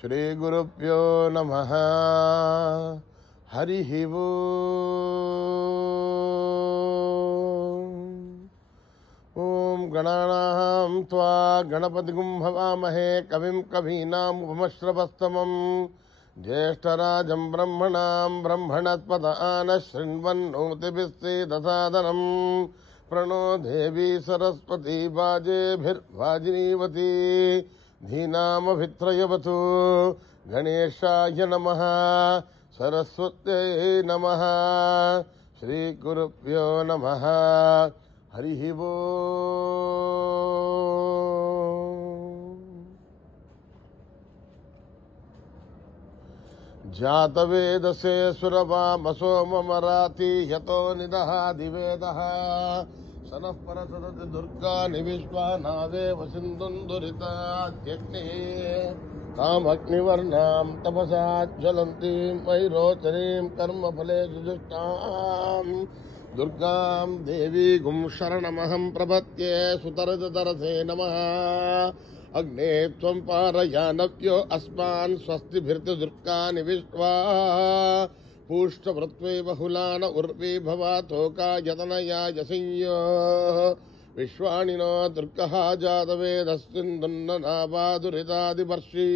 श्री गुरुभ्यो नमः। हरि ओम गणानां त्वा गणपतिगुं हवामहे कविं कवीनामुपमश्रवस्तमं ज्येष्ठराजं ब्रह्मणां ब्रह्मणस्पत आनः शृण्वन्नोतिभिस्सेदसादनं प्रणो देवी सरस्वती वाजेभिर्वाजिनीवती धीनामभित्रयवतु। गणेशाय नमः, सरस्वत्यै नमः, श्रीगुरुभ्यो नमः। हरि ओम। जातवेदसे सुरवामसो ममराति यतो निदहादिवेदः सनः परसदति दुर्गानि विश्वानादेव सिन्धुन्दुरिताद्यग्निः तामग्निवर्णां तपसा ज्वलन्तीं वैरोचनीं कर्मफलेषु जुष्टाम् दुर्गां देवीगुं शरणमहं प्रपद्ये। सुतरजतरसे नमः। अग्ने त्वं पारयानव्यो अस्मान् स्वस्तिभिर्तुदुर्गानि विश्वा पूष्टवृत्वे बहुलान उर्वी भवातोका यतनयाय संयो विश्वाणिनो दुर्गः जातवेदस्सिन्धुन्ननावादुरितादिवर्षी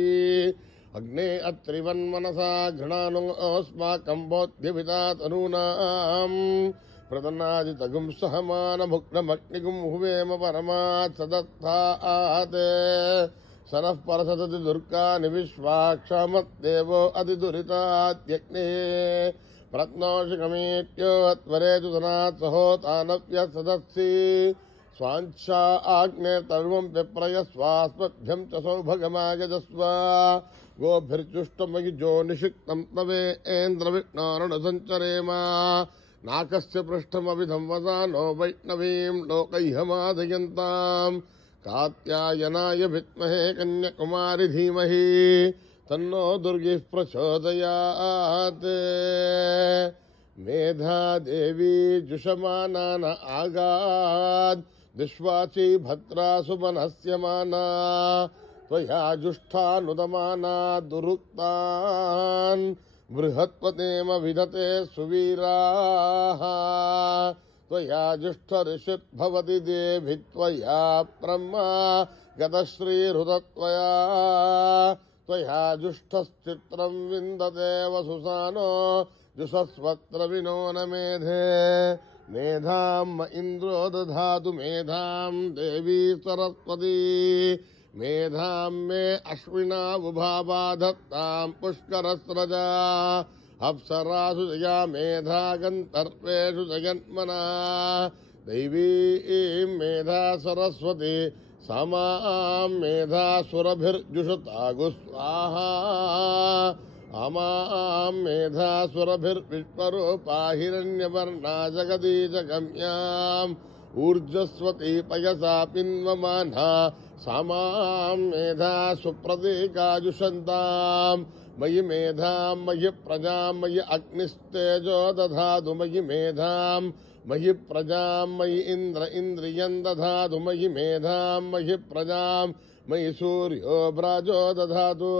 अग्ने अत्रिवन्मनसा घृणानो अस्माकं बोध्यभिता तनूनाम् प्रदन्नादितगुं सहमानभुक्नमग्निगुं हुवेम परमात् सदत्तात् सनः परसदति दुर्गानि विश्वाक्षमद्देवो अतिदुरिताद्यग्निः प्रत्नोषिकमेत्यो त्वरेतु धनात् सहोतानव्यः सदत्सि स्वाञ्छा आग्ने तर्वं विप्रय स्वास्मभ्यं च सौभगमायजस्व गोभिर्जुष्टमयि जो निषिक्तं तवेन्द्रविष्णोरुणसञ्चरेम नाकस्य पृष्ठमभिधं वदानो वैष्णवीं लोकैहमादयन्ताम् कात्यायनाय विद्महे कन्याकुमारी धीमहि तन्नो दुर्गिः प्रचोदयात्। मेधा देवी जुषमानान आगाद् दिश्वाची भद्रा सुमनस्यमाना त्वया जुष्ठानुदमाना दुरुक्तान् बृहत्पतेम विदते सुवीराः त्वया जुष्टऋषिर्भवति देवि त्वया ब्रह्मा गतश्रीहृतत्वया त्वया जुष्टश्चित्रं विन्दते वसुसानो जुषस्वत्र विनो न मेधे मेधां इन्द्रो दधातु मेधां देवी सरस्वती मेधां मे अश्विनावुभावा धत्तां पुष्करस्रजा अप्सरासु जया मेधा गन्धर्वेषु जगन्मना दैवीं मेधा सरस्वती समां मेधा सुरभिर्जुषतागु स्वाहा अमां मेधा सुरभिर्विश्वरूपा हिरण्यवर्णा जगदीशगम्याम् ऊर्जस्वती पयसा पिन्वमाना समां मेधा सुप्रतीकाजुषन्ताम् मयि मेधां मयि प्रजां मयि अग्निस्तेजो दधातु मयि मेधां मयि प्रजां मयि इन्द्र इन्द्रियं दधातु मयि मेधां मयि प्रजां मयि सूर्यो भ्राजो दधातु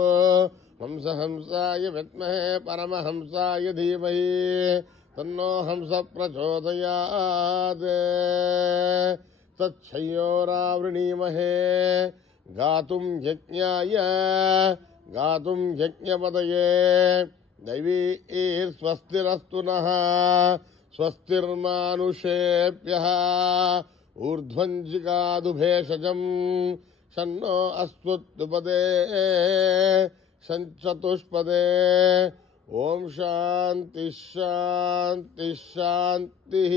हंस हंसाय विद्महे परमहंसाय धीमहि तन्नो हंस प्रचोदयात्। तच्छयोरावृणीमहे गातुं यज्ञाय गातुं यज्ञपतये दैवीर्स्वस्तिरस्तु नः स्वस्तिर्मानुषेभ्यः ऊर्ध्वं जिगादु भेषजम् शन्नो अस्तुत्तुपदे शञ्चतुष्पदे ओम शांति शांति शांतिः।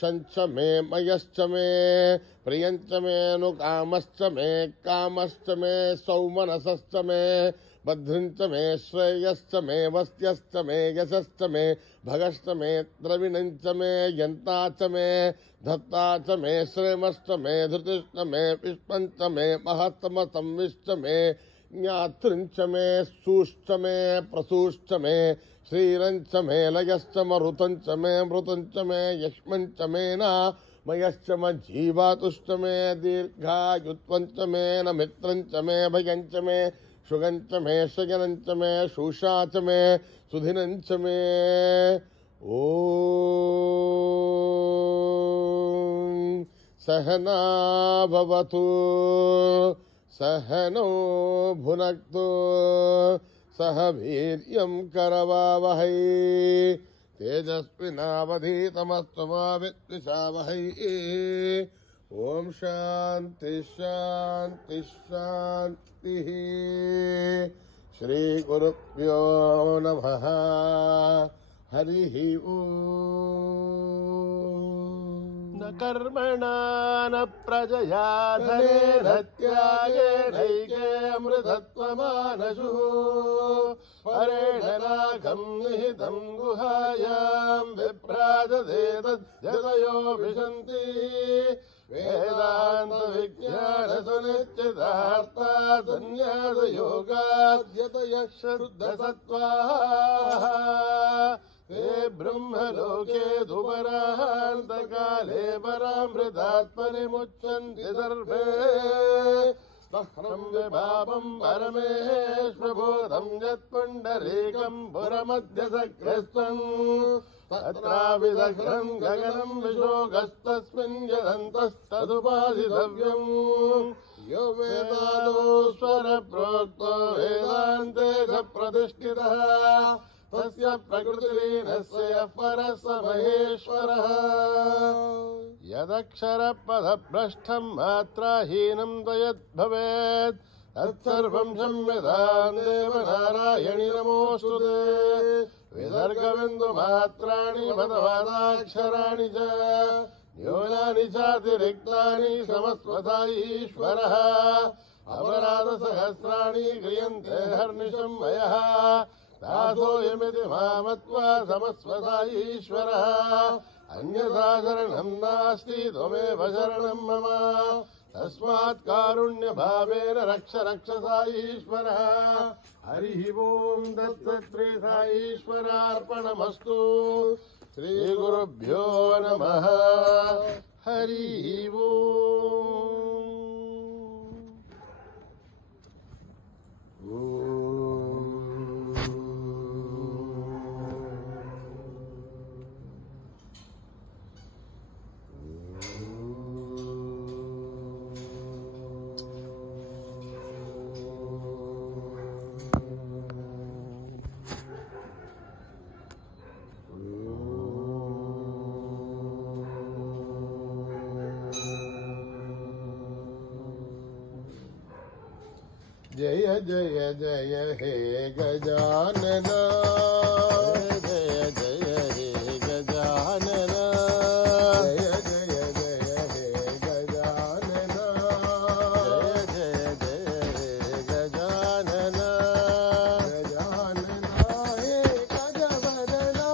शंच मे मयश्च मे प्रियंच मे नुकामश्च मे कामश्च मे सौमनसश्च मे भद्रंच मे श्रेयश्च मे वस्यश्च मे यशश्च मे भगश्च मे द्रविणंच मे यन्ता च मे धत्ता च मे श्रेमश्च मे धृतिश्च मे पुष्पञ्च मे महत्तमसंविश्च मे ज्ञातृंच मे सूश्च मे प्रसूश्च मे श्रीरंच मे लयश्च मरुतंच मे मृतंच मे यक्ष्मंच मे न मयश्च मज्जीवातुश्च मे दीर्घायुत्वंच मे न मित्रंच मे भयंच मे शुगंच मे शयनंच मे शूषा च मे सुधिनंच मे। ओम सहना भवतु सहनो भुनक्तु सह वीर्यं करवावहै तेजस्विनावधीतमस्तु मा विद्विषावहै। ओम शांति शांति शांति। श्री गुरुभ्यो नमः। हरिः ओम। न कर्मणा न प्रजया धनेन त्यागेनैके अमृतत्वमानशुः परेण नागं निहितं गुहायां विभ्राजते तद्यतयो विशन्ति वेदान्त विज्ञान सुनिश्चितार्था संन्यासयोगाद्यतयः शुद्धसत्त्वाः ते ब्रह्मलोके दुपरान्तकाले परामृतात्मनिमुच्यन्ति सर्वे तह्रं विभावं परमेश्वरभूतं यत्पुण्डरीकं पुरमध्यसग्रस्तं तत्राविदग्रं गगनं विशोकस्तस्मिन् यदन्तस्तदुपाधितव्यम् यो वेदादो स्वरप्रोक्तो वेदान्ते च प्रतिष्ठितः तस्य प्रकृतिलीनस्य यः परः स महेश्वरः। यदक्षरपदभ्रष्टं मात्राहीनं त्वयद्भवेत् तत्सर्वं क्षम्यतां देवनारायणि नमोऽस्तुते। विसर्गबिन्दुमात्राणि पदवादाक्षराणि च न्यूनानि चातिरिक्तानि समस्वता ईश्वरः। अपराधसहस्राणि क्रियन्ते हर्निशं मयः दासोऽयमिति मामत्वा समस्वता ईश्वरः। अन्यथा शरणं नास्ति त्वमेव शरणं मम तस्मात् कारुण्यभावेन रक्ष रक्षसा ईश्वरः। हरिः ओम् तत्सत् श्री साईश्वरार्पणमस्तु। श्रीगुरुभ्यो नमः। हरिः ओम्। जय जय जय हे गजानन जय जय हे गजानन जय जय जय हे गजानन जय जय हे गजानन गजानन हे गजवदना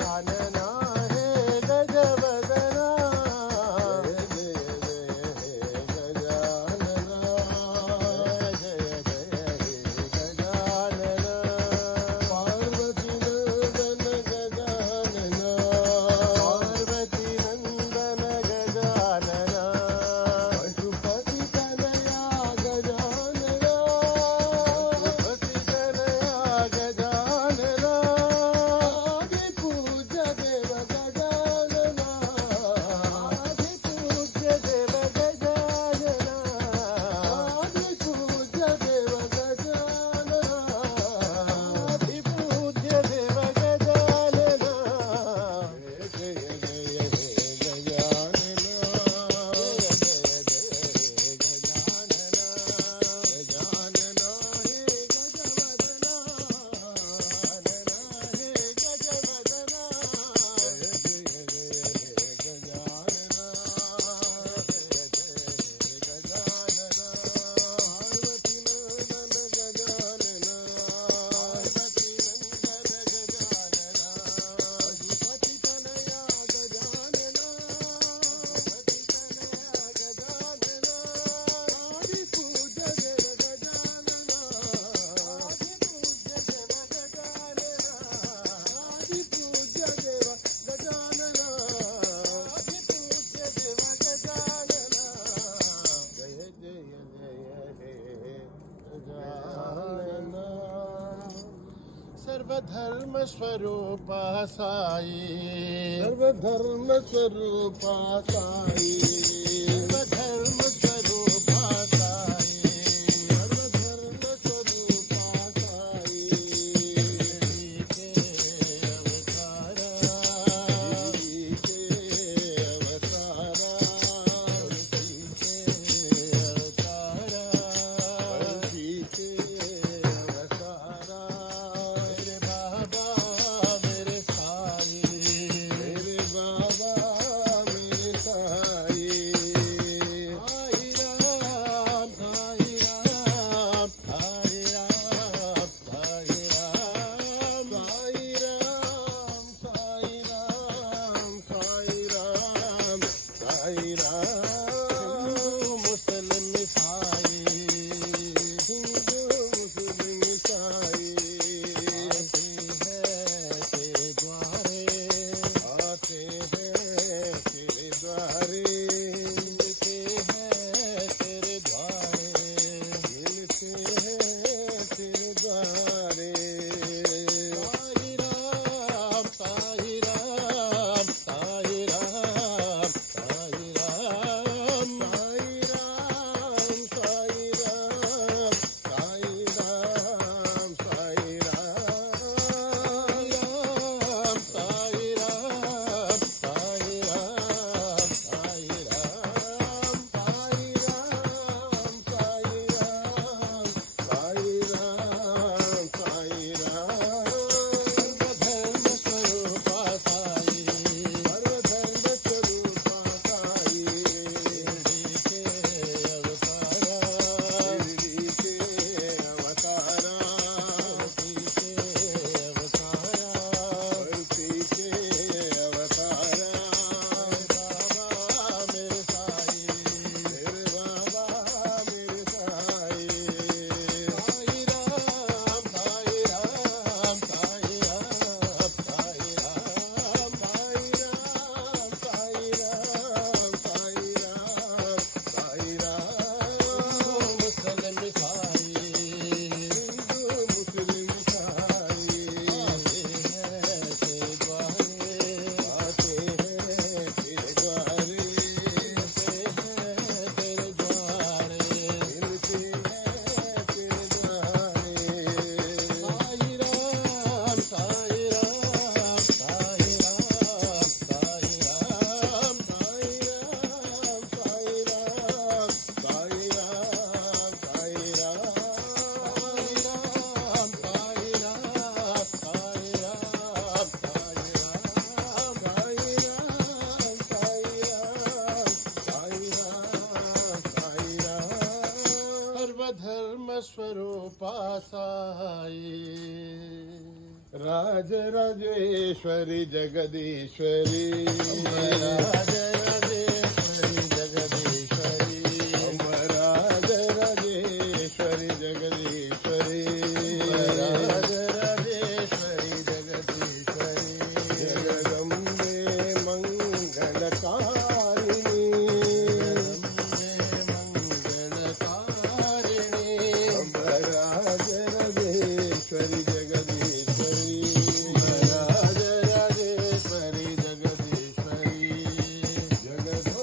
गजानन हे गजवदना जय जय जय हे गजानन जय जय हे गजानन स्वरूप साई सर्वधर्म स्वरूप साई सर्वधर्म स्वरूप साई सर्वधर्म स्वरूप साई के अवतारा के अवतारा के अवतारा मेरे बाबा मेरे साई मेरे बाबा मेरे साई साई राम साई राम साई राम साई राम साई राम साई राम साई राम साई राम मुस्लिम साई हिंदू मुस्लिम ईसाई आते हैं तेरे द्वारे आते हैं तेरे द्वारे मिलते हैं तेरे द्वारे मिलते हैं तेरे द्वारे साई राम साई राम साई राम साई राम साई राम साई राम साई राम साई राम साई राम साई राम साई राम साई राम साई राम साई राम साई राम धर्म स्वरूप साई सर्वधर्म स्वरूप साई के अवतारा शिरडी के अवतारा के अवतारा धरती के अवतारा बाबा मेरे साई मेरे बाबा मेरे साई साई राम साई राम साई राम साई राम साई राम साई राम साई राम साई राम मुस्लिम साई हिंदू मुस्लिम ईसाई आते हैं तेरे द्वारे आते हैं तेरे द्वारे मिलते हैं तेरे द्वारे मिलते हैं तेरे द्वारे साई राम साई राम साई राम साई राम साई राम साई राम साई राम साई राम सर्वधर्म स्वरूप साई राज राजेश्वरी जगदीश्वरी राज राजेश्वरी जगदीश्वरी राज राजेश्वरी जगदीश्वरी राज राजेश्वरी जगदीश्वरी जगदम्बे मंगलकारिणी मंगलकारिणी राज राजेश्वरी जगदीश्वरी राज राजेश्वरी जगदीश्वरी जगद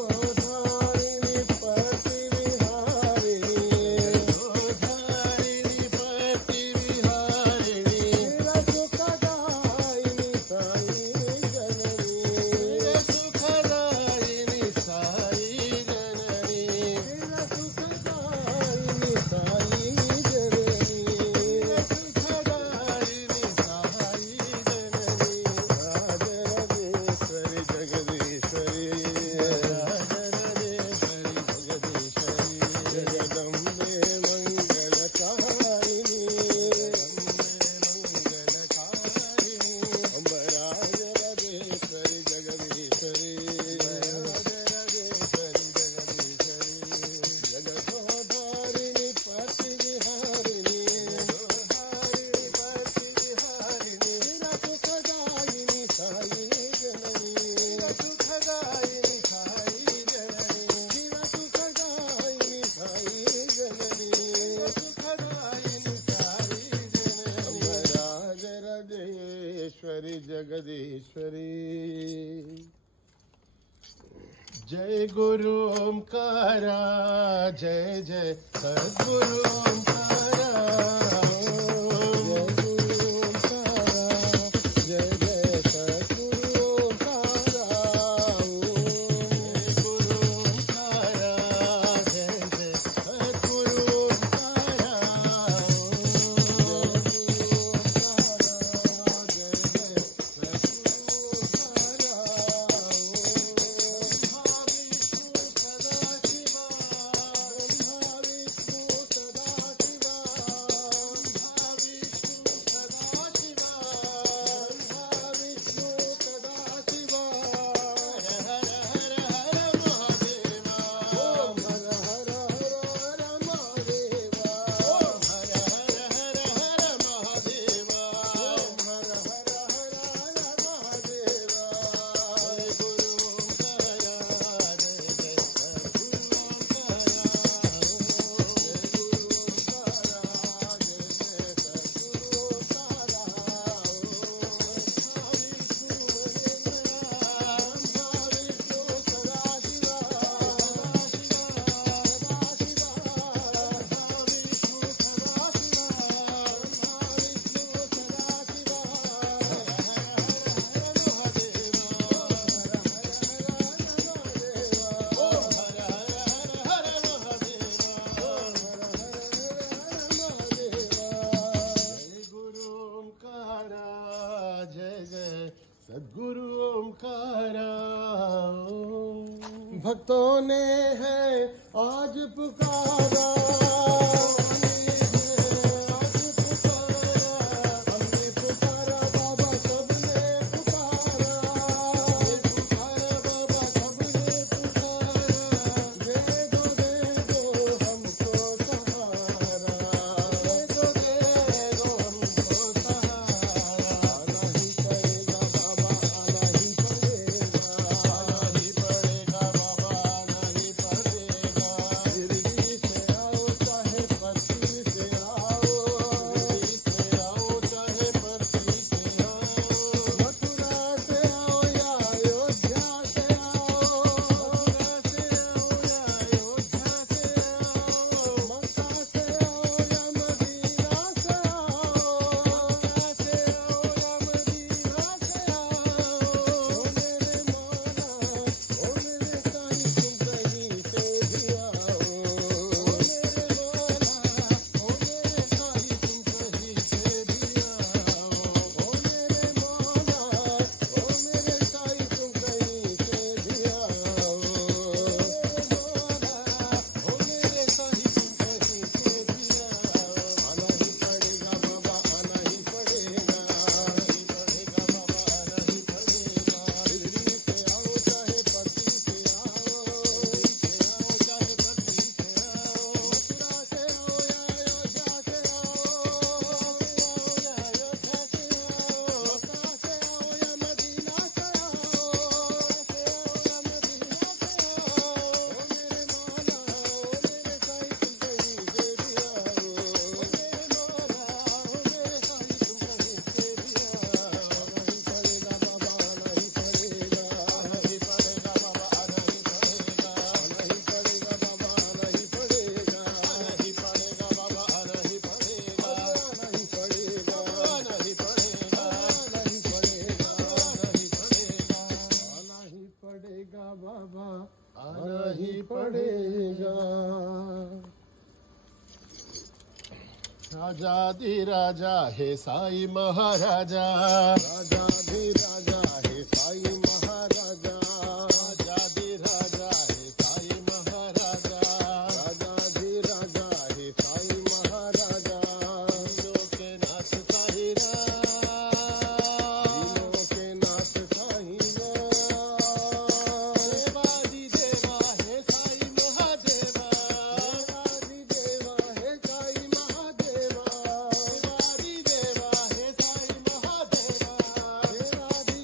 जगदीश्वरी जय गुरु ओंकारा जय जय सद्गुरु ओंकारा सद्गुरु ओंकारा भक्तों ने है आज पुकारा राजाधिराजा हे साई महाराजा राजाधिराजा हे साई महाराजा राजाधिराजा हे साई महाराजा राजाधिराजा हे साई महाराजा तीनों के नाथ साई तीनों के नाथ साई देवादि देवा हे साई महादेवा देवादि देवा हे साई महादेवा देवादि देवा हे साई महादेवा देवादि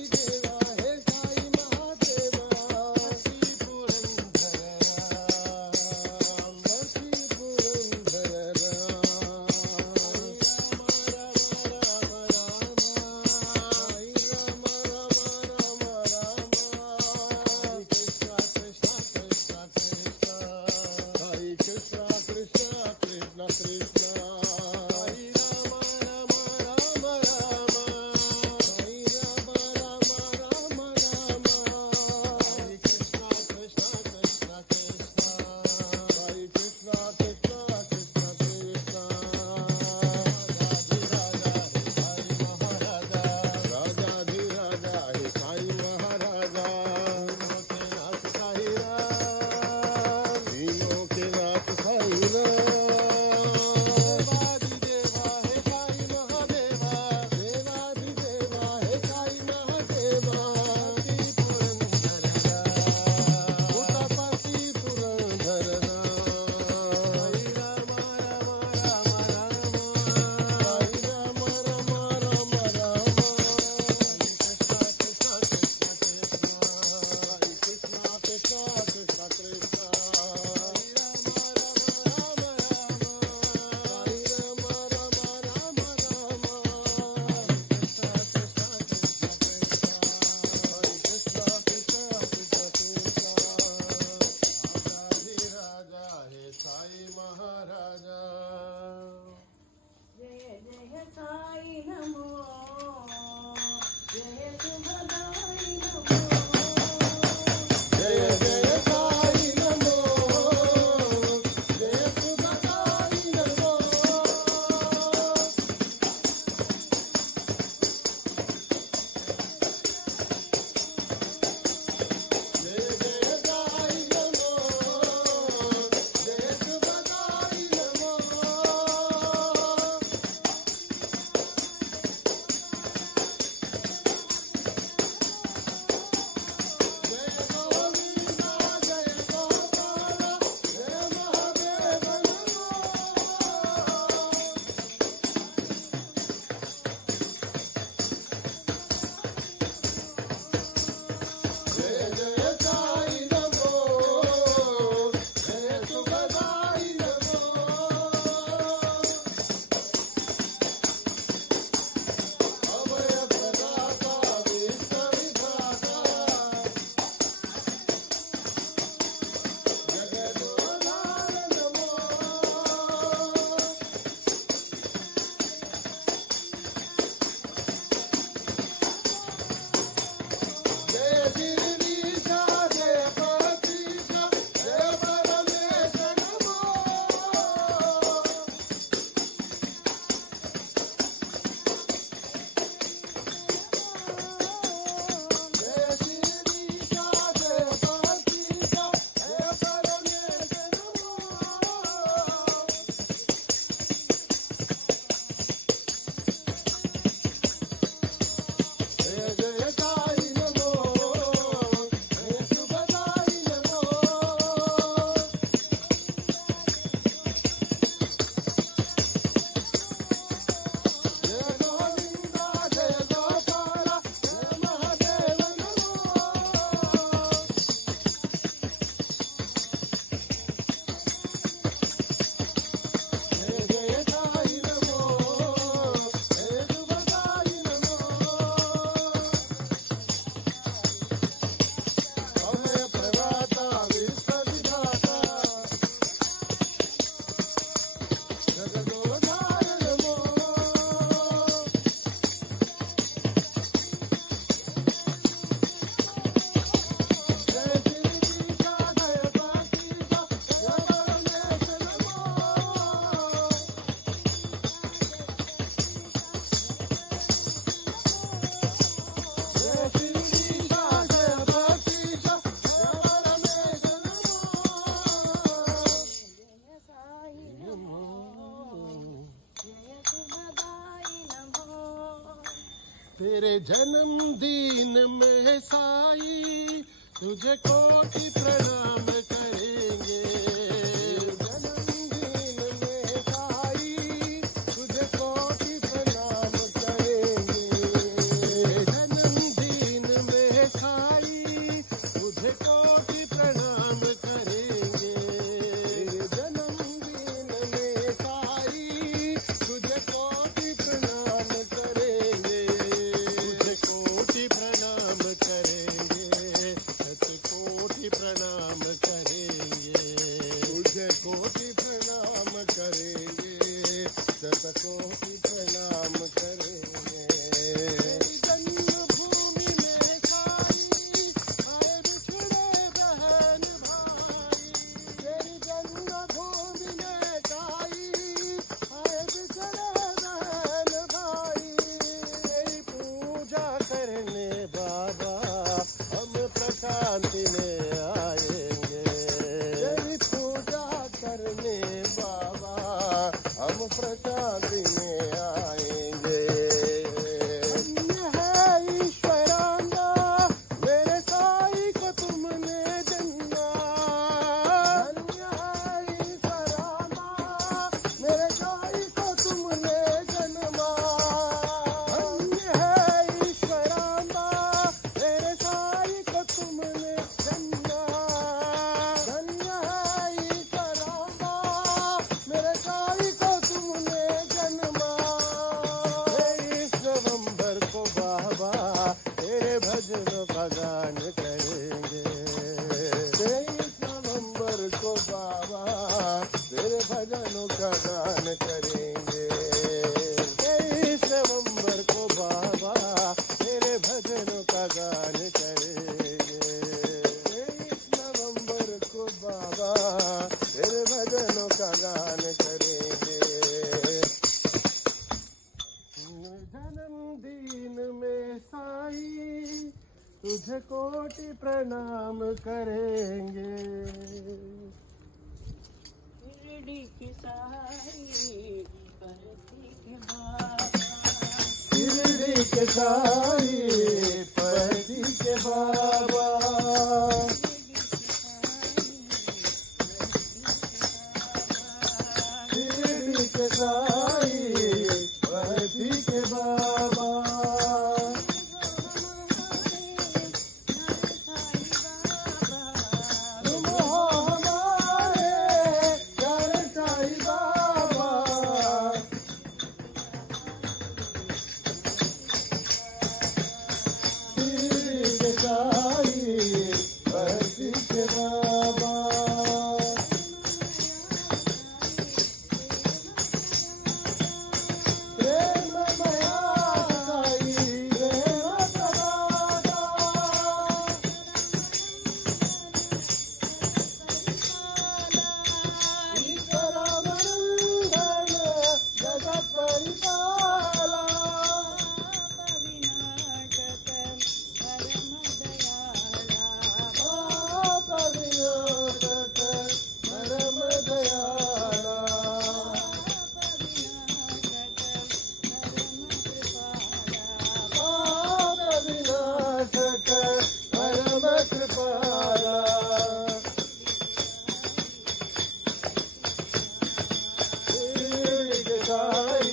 साई तुझे कोटि प्रणाम करेंगे। जन्मदिन में साई तुझे कोटि प्रणाम करेंगे। जन्मदिन में साई तुझे कोटि प्रणाम करेंगे। जन्मदिन में साई तुझे कोटि प्रणाम करेंगे। तुझे कोटि प्रणाम करेंगे। कोटि प्रणाम करेंगे। तुझे कोटि प्रणाम करेंगे। शतकोटि प्रणाम करेंगे। जन्मभूमि में साई आए बिछड़े बहन भाई। तेरी जन्मभूमि में साई आए बिछड़े बहन भाई। तेरी पूजा करने बाबा हम प्रशांति में आएंगे। तेरी पूजा करने बाबा हम प्रशांति में आएंगे। धन्य है ईश्वरांगा मेरे साई को तुमने जन्मा। धन्य है ईश्वरांगा मेरे साई को तुमने जन्मा। धन्य है ईश्वरांगा मेरे साई को तुमने जन्मा। धन्य है ईश्वरांगा मेरे साई को तुमने जन्मा। 23 नवंबर को बाबा तेरे भजनों का गान करेंगे। 23 नवंबर को बाबा तेरे भजनों का गान करेंगे। 23 नवंबर को बाबा तेरे भजनों का गान करेंगे। 23 नवंबर को बाबा तेरे भजनों का गान करेंगे। जन्मदिन में साई तुझे कोटि प्रणाम करेंगे। शिरडी की साई परती के बाबा। शिरडी के साई परती के बाबा। शिरडी के साई परती के बाबा। तुम हो हमारे प्यारे साई बाबा। शिरडी के साई परती के बाबा। प्रेममया साई प्रेम प्रदाता। ईश्वरावरुन्धन जगत् परिपाला। पाप विनाशक परम दयाला। पाप विनाशक परम कृपाला। शिरडी के साई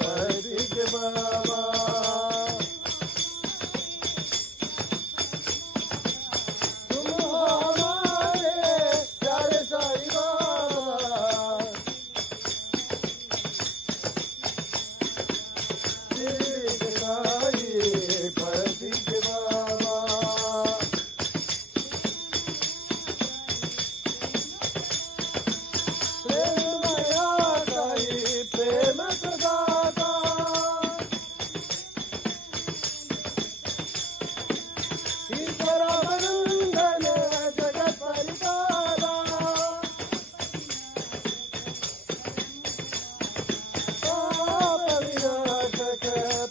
परती के बाबा। तुम हो हमारे प्यारे साई बाबा। शिरडी के साई परती के बाबा। प्रेममया साई प्रेम प्रदाता। ईश्वरावरुन्धन जगत् परिपाला। पाप विनाशक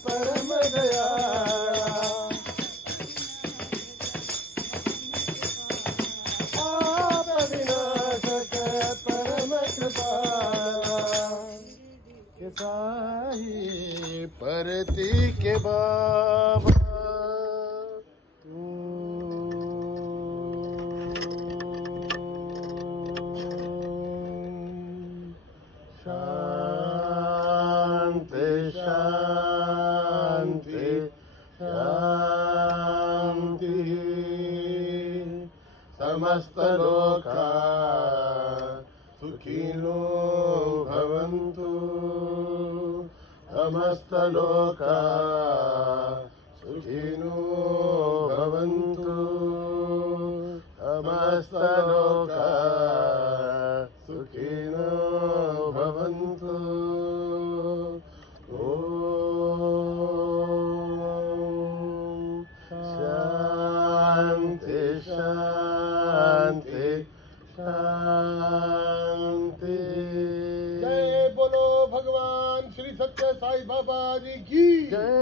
परम दयाला। पाप विनाशक परम कृपाला। के साई परती के बाबा। समस्तलोका सुखिनो भवन्तु समस्तलोका सुखिनो भवन्तु समस्तलोका सुखिनो भवन्तु ॐ शान्ति शान्ति शान्ति। जय बोलो भगवान श्री सत्य साई बाबा जी की जय।